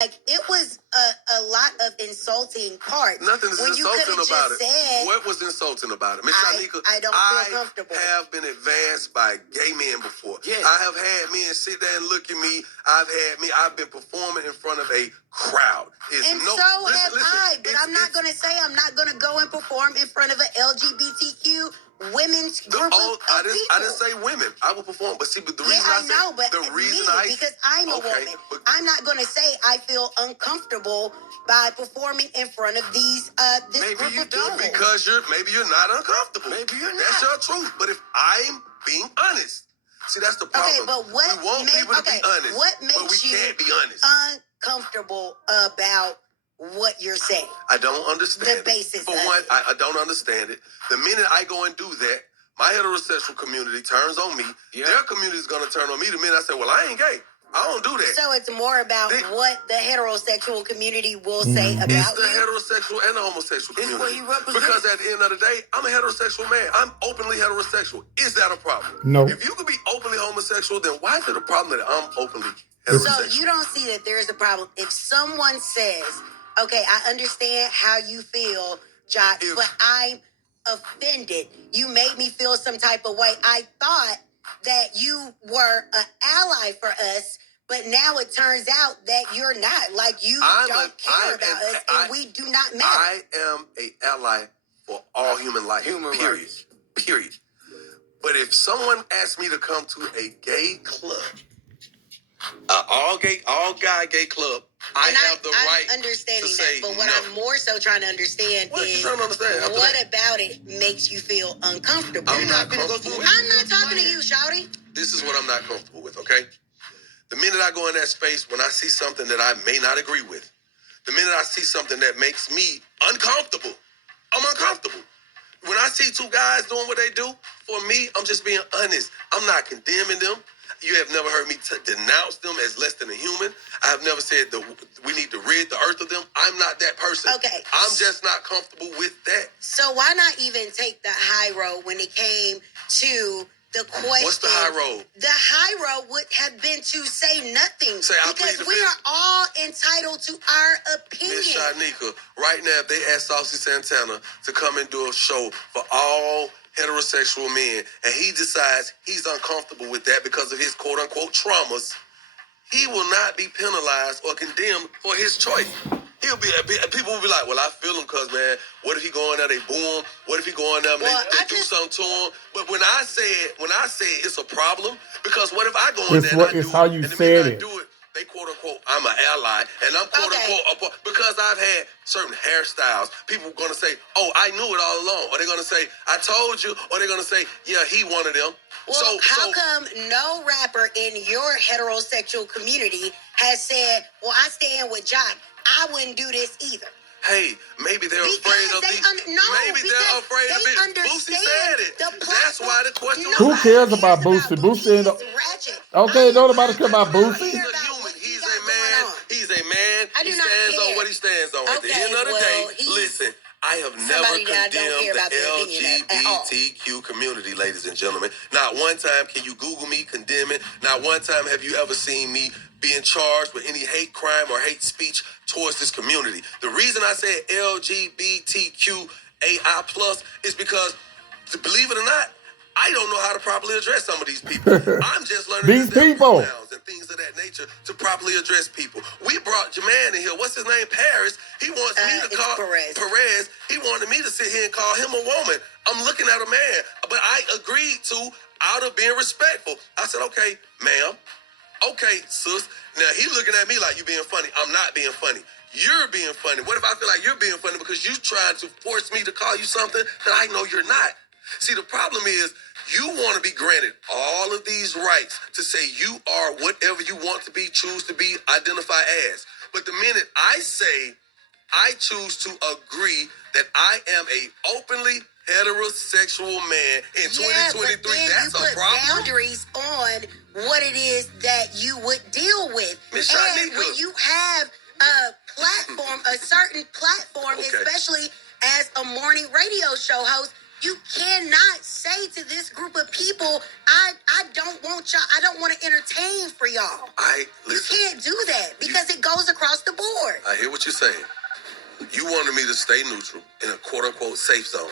Like, it was a lot of insulting parts. Nothing is when insulting about it. Said, what was insulting about it? Miss Shanika, I don't feel comfortable. I have been advanced by gay men before. Yes. I have had men sit there and look at me. I've been performing in front of a crowd. Listen, I. But I'm not going to say I'm not going to go and perform in front of an LGBTQ women's group of people. I didn't say women. I will perform, but see, the reason because I'm a woman, I'm not going to say I feel uncomfortable by performing in front of these this group of people. Because maybe you're not uncomfortable. Maybe you're not. That's your truth. But if I'm being honest, see, that's the problem. Okay, but what we want people to be honest, what makes but we can't be honest. Uncomfortable about what you're saying? I don't understand the basis. For one, I don't understand it. The minute I go and do that, my heterosexual community turns on me. Yeah. Their community is going to turn on me. The minute I say, well, I ain't gay. I don't do that. So it's more about what the heterosexual community will say about you? It's the heterosexual and the homosexual community. It's what he represents. Because at the end of the day, I'm a heterosexual man. I'm openly heterosexual. Is that a problem? No. If you could be openly homosexual, then why is it a problem that I'm openly heterosexual? So you don't see that there is a problem. If someone says, okay, I understand how you feel, Jock, but I'm offended. You made me feel some type of way. I thought that you were an ally for us, but now it turns out that you're not. Like, you don't care about us, and we do not matter. I am an ally for all human life. Period. But if someone asks me to come to a gay club, all guy gay club, I have the right understanding to that, say but what no. I'm more so trying to understand what is you trying to understand? what about it makes you feel uncomfortable? I'm not comfortable with. I'm not talking to you, Shawty. This is what I'm not comfortable with, okay? The minute I go in that space, when I see something that I may not agree with, the minute I see something that makes me uncomfortable, I'm uncomfortable. When I see two guys doing what they do, for me, I'm just being honest. I'm not condemning them. You have never heard me denounce them as less than a human. I have never said that we need to rid the earth of them. I'm not that person. Okay. I'm just not comfortable with that. So why not even take the high road when it came to the question? What's the high road? The high road would have been to say nothing. Because we are all entitled to our opinion. Miss Shanika, right now, if they asked Saucy Santana to come and do a show for all heterosexual men, and he decides he's uncomfortable with that because of his quote-unquote traumas, he will not be penalized or condemned for his choice. People will be like, well, I feel him because, man, what if he go in there, they boo him? What if he go in there and they do something to him? But when I say it's a problem, because what if I go in there and I do it, and the minute I do it, they quote-unquote, I'm an ally, and I'm quote-unquote, because I've had certain hairstyles, people are going to say, oh, I knew it all along. Or they're going to say, I told you. Or they're going to say, yeah, he one of them. Well, how come no rapper in your heterosexual community has said, well, I stand with Jock, I wouldn't do this either? Hey, maybe they're afraid of these. Maybe they're afraid of it. Boosie said it. That's why the question. Who cares about Boosie? Boosie ain't. Okay, nobody care about Boosie. He's a human. He's a man. He's a man. He stands on what he stands on. At the end of the day, listen. I have never condemned the LGBTQ community, ladies and gentlemen. Not one time can you Google me condemning. Not one time have you ever seen me being charged with any hate crime or hate speech towards this community. The reason I said LGBTQAI plus is because, to believe it or not, I don't know how to properly address some of these people. I'm just learning these people and things of that nature to properly address people. We brought Jermaine in here. What's his name? Paris. He wants me to call Perez. He wanted me to sit here and call him a woman. I'm looking at a man, but I agreed to out of being respectful. I said, okay, ma'am. Okay, sis. Now he looking at me like you being funny. I'm not being funny. You're being funny. What if I feel like you're being funny because you trying to force me to call you something that I know you're not? See, the problem is you want to be granted all of these rights to say you are whatever you want to be, choose to be, identify as. But the minute I say I choose to agree that I am a openly heterosexual man in 2023, that's a problem. Boundaries on what it is that you would deal with. Ms. And when you have a platform, a certain platform, especially as a morning radio show host, You cannot say to this group of people, I don't want y'all, I don't want to entertain for y'all. You can't do that because it goes across the board. I hear what you're saying. You wanted me to stay neutral in a quote-unquote safe zone.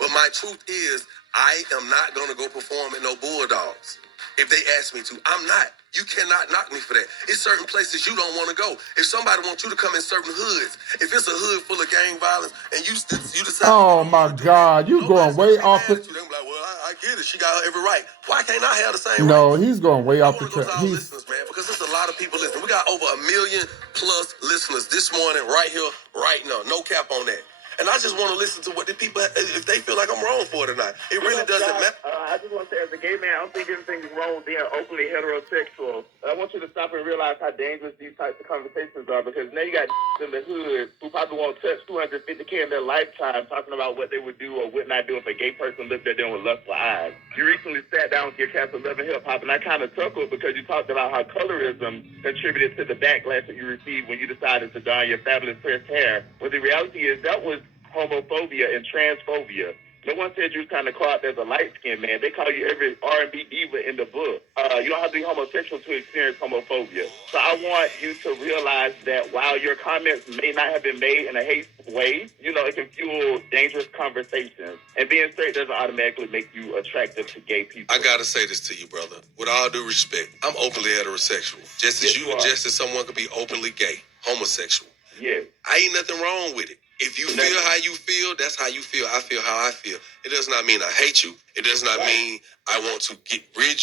But my truth is, I am not going to go perform at no Bulldogs. If they ask me to, I'm not. You cannot knock me for that. It's certain places you don't want to go. If somebody wants you to come in certain hoods, if it's a hood full of gang violence and you decide, oh my God, you going way off the. They're gonna be like, well, I get it. She got every right. Why can't I have the same No, rights? he's going way off the track. track. He's Listeners, man, because there's a lot of people listening. We got over 1 million plus listeners this morning, right here, right now. No cap on that. And I just want to listen to what the people, if they feel like I'm wrong for it or not. It really doesn't matter. I just want to say, as a gay man, I don't think anything's wrong with being openly heterosexual. I want you to stop and realize how dangerous these types of conversations are, because now you got in the hood who probably won't touch 250K in their lifetime talking about what they would do or would not do if a gay person looked at them with lustful eyes. You recently sat down with your cast of Love and Hip Hop, and I kind of chuckled because you talked about how colorism contributed to the backlash that you received when you decided to dye your fabulous pressed hair. But the reality is that was homophobia and transphobia. No one said you was kind of caught as a light-skinned man. They call you every R&B diva in the book. You don't have to be homosexual to experience homophobia. So I want you to realize that while your comments may not have been made in a hateful way, you know, it can fuel dangerous conversations. And being straight doesn't automatically make you attractive to gay people. I gotta say this to you, brother. With all due respect, I'm openly heterosexual. Just as just as someone could be openly gay, homosexual. Yeah. I ain't nothing wrong with it. If you feel how you feel, that's how you feel. I feel how I feel. It does not mean I hate you. It does not mean I want to rid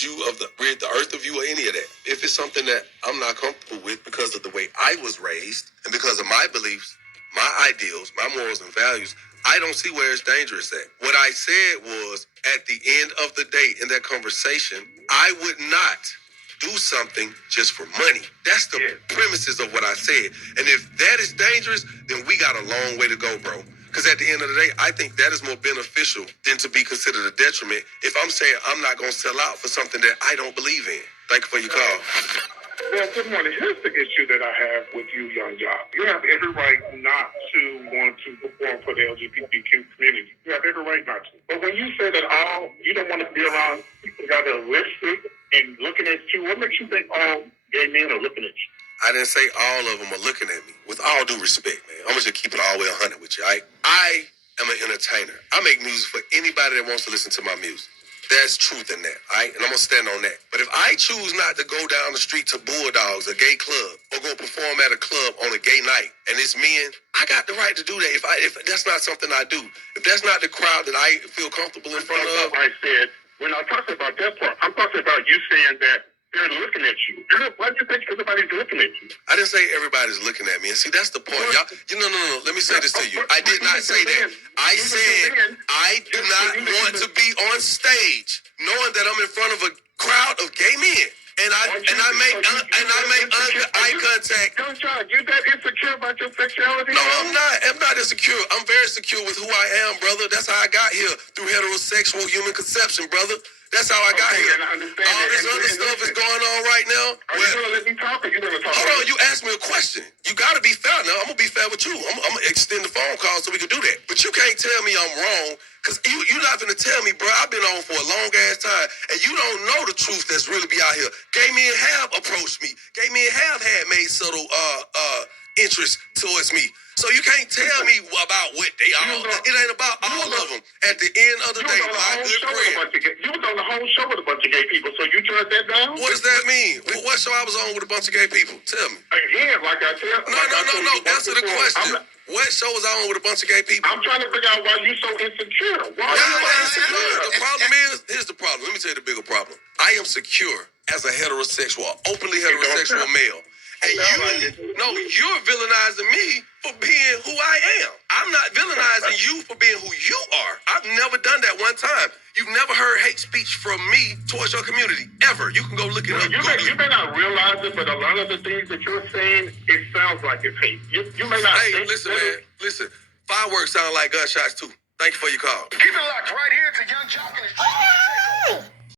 the earth of you or any of that. If it's something that I'm not comfortable with because of the way I was raised and because of my beliefs, my ideals, my morals and values, I don't see where it's dangerous at. What I said was, at the end of the day in that conversation, I would not do something just for money. That's the premises of what I said. And if that is dangerous, then we got a long way to go, bro. Because at the end of the day, I think that is more beneficial than to be considered a detriment if I'm saying I'm not going to sell out for something that I don't believe in. Thank you for your call. Well, good morning. Here's the issue that I have with you, young jock. You have every right not to want to perform for the LGBTQ community. You have every right not to. But when you say that you don't want to be around people that are listed and looking at you, what makes you think all gay men are looking at you? I didn't say all of them are looking at me. With all due respect, man, I'm going to keep it all the way 100 with you, all right? I am an entertainer. I make music for anybody that wants to listen to my music. There's truth in that, all right? And I'm going to stand on that. But if I choose not to go down the street to Bulldogs, a gay club, or go perform at a club on a gay night, and it's men, I got the right to do that if that's not something I do. If that's not the crowd that I feel comfortable in front of. I said, we're not talking about that part. I'm talking about you saying that they're looking at you. Why do you think everybody's looking at you? I didn't say everybody's looking at me. And see, that's the point. Y'all, no. Let me say this to you. I did not say that. I said I do not want to be on stage knowing that I'm in front of a crowd of gay men. And I make eye contact. Don't y'all, you that insecure about your sexuality? No, I'm not. I'm not insecure. I'm very secure with who I am, brother. That's how I got here, through heterosexual human conception, brother. That's how I got here. All this other stuff is going on right now. Are you going to let me talk or you going to talk? Hold on, you asked me a question. You got to be fair now. I'm going to be fair with you. I'm going to extend the phone call so we can do that. But you can't tell me I'm wrong, because you're not going to tell me, bro, I've been on for a long ass time, and you don't know the truth that's really be out here. Gay men have approached me. Gay men have had made subtle interest towards me. So you can't tell me about what they are. It ain't about all of them. At the end of the day, my good friend. You was on the whole show with a bunch of gay people, so you turned that down? What does that mean? What show I was on with a bunch of gay people? Tell me. Again, like I said. No. Answer the question. What show was I on with a bunch of gay people? I'm trying to figure out why you so insecure. Why are you insecure? The problem is, here's the problem. Let me tell you the bigger problem. I am secure as a heterosexual, openly heterosexual male. And you're villainizing me for being who I am. I'm not villainizing you for being who you are. I've never done that one time. You've never heard hate speech from me towards your community, ever. You can go look it up. You may not realize it, but a lot of the things that you're saying, it sounds like it's hate. You may not think listen, man. Listen, fireworks sound like gunshots, too. Thank you for your call. Keep it locked right here to Young Jock and his